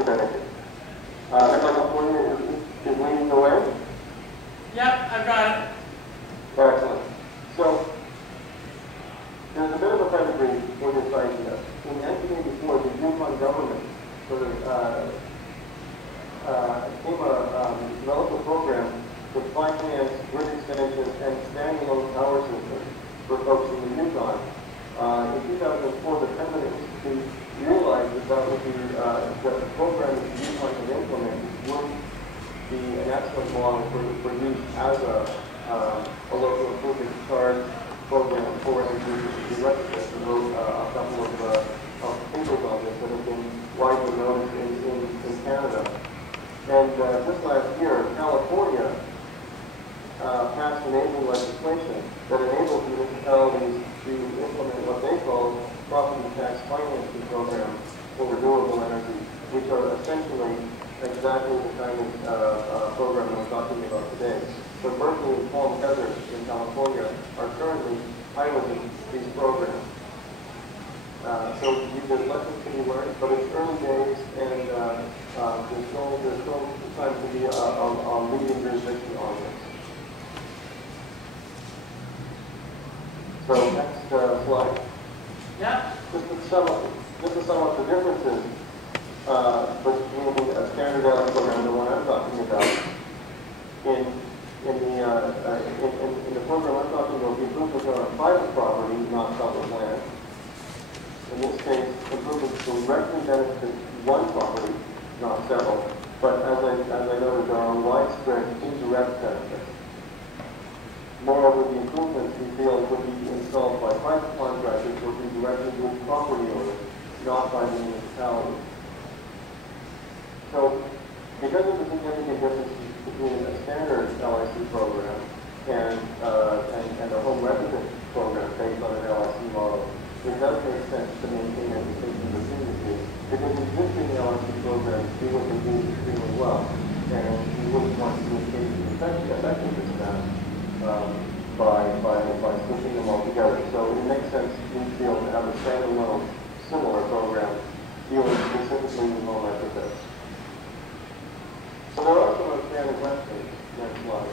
Connecticut. California is leading the way? Yep, I've got it. Excellent. So, there's a bit of a pedigree for this idea. In 1984, the Yukon government sort of developed a program to finance grid extensions and standalone power systems for folks in the Yukon. In 2004, the Penman Institute realized that that would be the program that the Yukon had implemented would be an excellent model for use as a local improvement charge program for energy efficiency retrofits, and wrote a couple of papers on this that have been widely noticed in Canada. And just last year, California passed enabling legislation that enables municipalities to implement what they call property tax financing programs for renewable energy, which are essentially exactly the kind of program I'm talking about today. So Berkeley and Palm Desert in California are currently piloting these programs. So there's lessons to be learned, but it's early days, and there's still time to be a leading jurisdiction on this. So next slide. Yep. Just to sum up the differences between a standardized program and the one I'm talking about. In the program I'm talking about, the improvements are on private property, not public land. In this case, improvements directly benefit one property, not several. But as I noted, there are widespread indirect benefits. Moreover, the improvements we feel would be installed by private contractors or be directly with property owners, not by the municipality. So, because of the significant differences between a standard LIC program and a home resident program based on an LIC model, it does make sense to maintain a distinction between the two, because existing LIC programs do what they do extremely well, and we wouldn't want to engage in effectiveness of that by switching them all together. So it makes sense, we feel, to have a standalone similar program dealing specifically with home retrofits. So there are some outstanding questions. Next slide.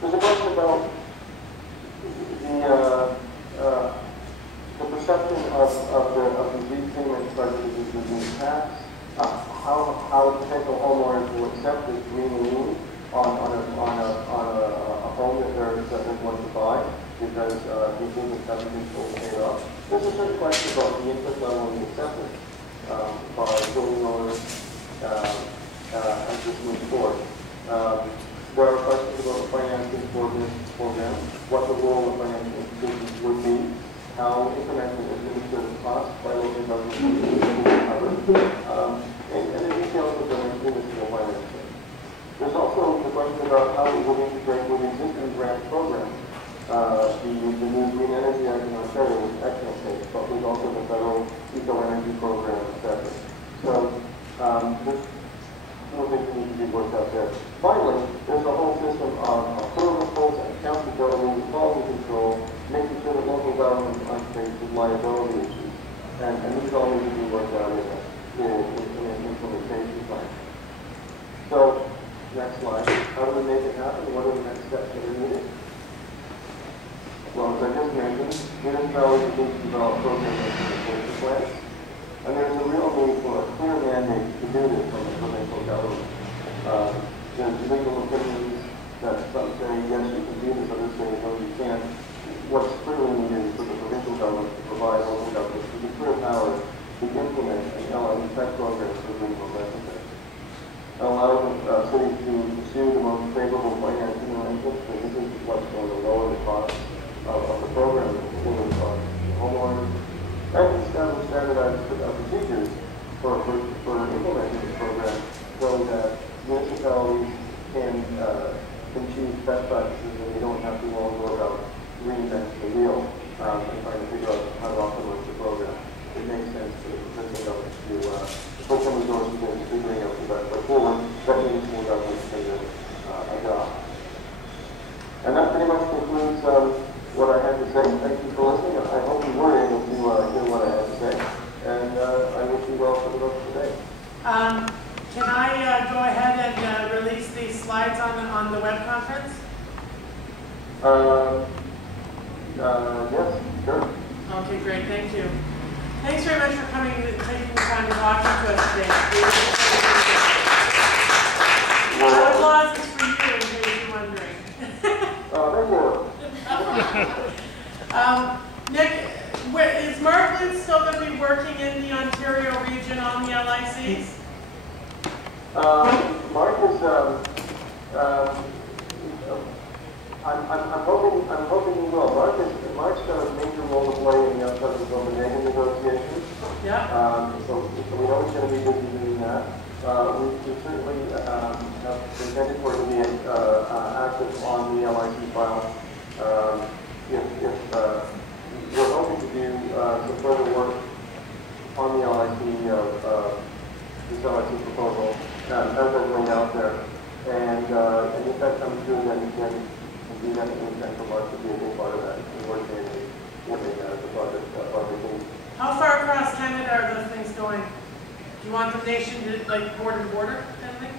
There's a question about the perception of the repayment charges as being taxed, how potential homeowners will accept this green lien on a home that they're going to buy because the improvements haven't been fully paid off. There's a certain question about the interest level and the acceptance by building owners as this moves forward. There are questions about the financing for this program, what the role of financial institutions would be, how incremental administrative costs by local governments will be covered, and the details of the municipal financing. There's also the question about how we would integrate with existing grant programs. The new Green Energy Act in Ontario was an excellent case, but there's also the federal eco-energy program, etc. So there's still things that need to be worked out there. Finally, there's a whole system of approvals and accountability, quality control, making sure that local governments aren't faced with liability issues. And these all need to be worked out in an implementation plan. So, next slide. How do we make it happen? What are the next steps that are needed? Well, as I just mentioned, municipalities need to develop program implementation plans. And there's a real need for a clear mandate to do this from the provincial government. There's legal opinions that some say, yes, you can do this, others say, no, you can't. What's clearly needed is for the provincial government to provide local governments with the clear power to implement an LIE type program for renewable retrofits. Allowing cities to pursue the most favorable financing arrangements, and this is what's going to lower the cost of the program for homeowners, and establish standardized procedures for implementing this program so that municipalities can choose best practices and they don't have to all go about reinvent the wheel and trying to figure out how to optimize the program. It makes sense for the provincial government to put some resources into figuring out the best way forward that municipal governments can adopt. And that pretty much concludes what I had to say. Thank you for listening. I hope you were able to hear what I had to say. And I you. Thanks very much for coming and taking the time to talk to us today. We really appreciate it. That applause is for you, in case you're wondering. Thank you. Nick, is Mark still going to be working in the Ontario region on the LICs? Mark is, I'm hoping he will. Mark's got a major role to play in the upcoming Copenhagen negotiations. Yeah. So we know he's going to be busy doing that. We certainly have intended for him to be active on the LIC file. We're hoping to do some further work on the LIC, this LIC proposal, as I've laid out there. And if that comes through, then we definitely intend for Mark to be a big part of that and working that as a project team. How far across Canada are those things going? Do you want the nation to, like, border to border kind of thing?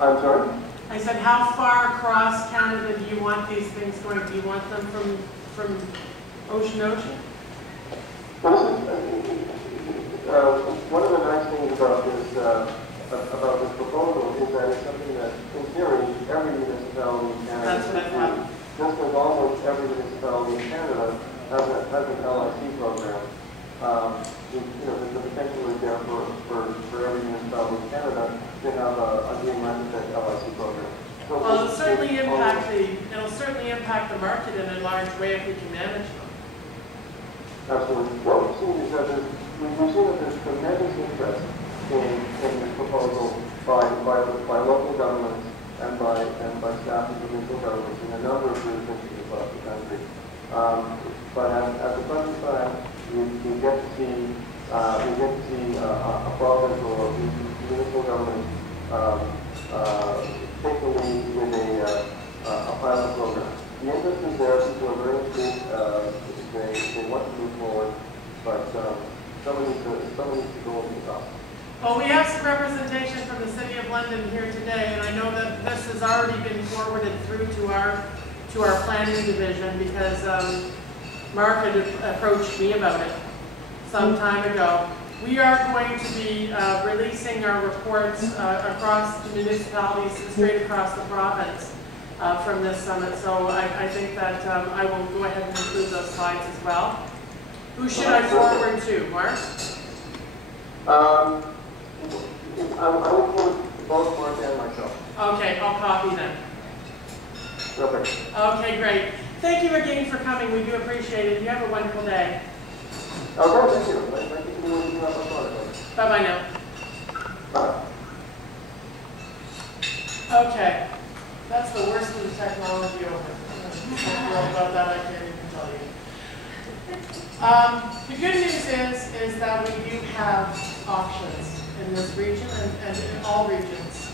I'm sorry? I said, how far across Canada do you want these things going? Do you want them from ocean to ocean? Well, one of the nice things about this proposal is that it's something that, in theory, every municipality in Canada, that's what I thought. Just as almost every municipality in Canada has an LIC program. The potential is there for every municipality in Canada to have a green resident LIC program. So well, it'll certainly impact the market in a large way if we can manage them. Absolutely. What we've seen is that we've seen that there's tremendous interest in this proposal by local governments and by staff and provincial governments in a number of jurisdictions across the country. But at the present time, we get to see a province or a municipal government take the lead with a pilot program. The interest is there. People are very interested. They want to move forward, but someone needs to go over the top. Well, we have some representation from the City of London here today, and I know that this has already been forwarded through to our planning division because Mark had approached me about it some time ago. We are going to be releasing our reports across the municipalities, straight across the province from this summit. So I think that I will go ahead and include those slides as well. Who should I forward to, Mark? I will put both Mark and myself. Okay, I'll copy them. Perfect. Okay, great. Thank you again for coming. We do appreciate it. You have a wonderful day. Okay, thank you. Thank you for doing that. Bye-bye now. Bye. Okay. That's the worst of the technology over. About that, I can't even tell you. The good news is that we do have options in this region and in all regions.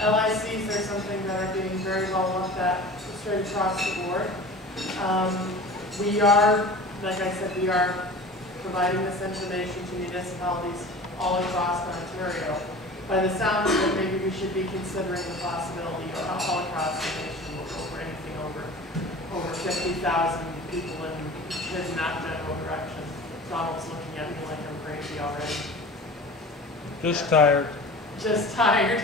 LICs are something that are being very well looked at straight across the board. We are, like I said, we are providing this information to municipalities all across Ontario. By the sound of it, maybe we should be considering the possibility of all across the nation over anything over 50,000 people in that general direction. Donald's looking at me like I'm crazy already. Just tired. Just tired.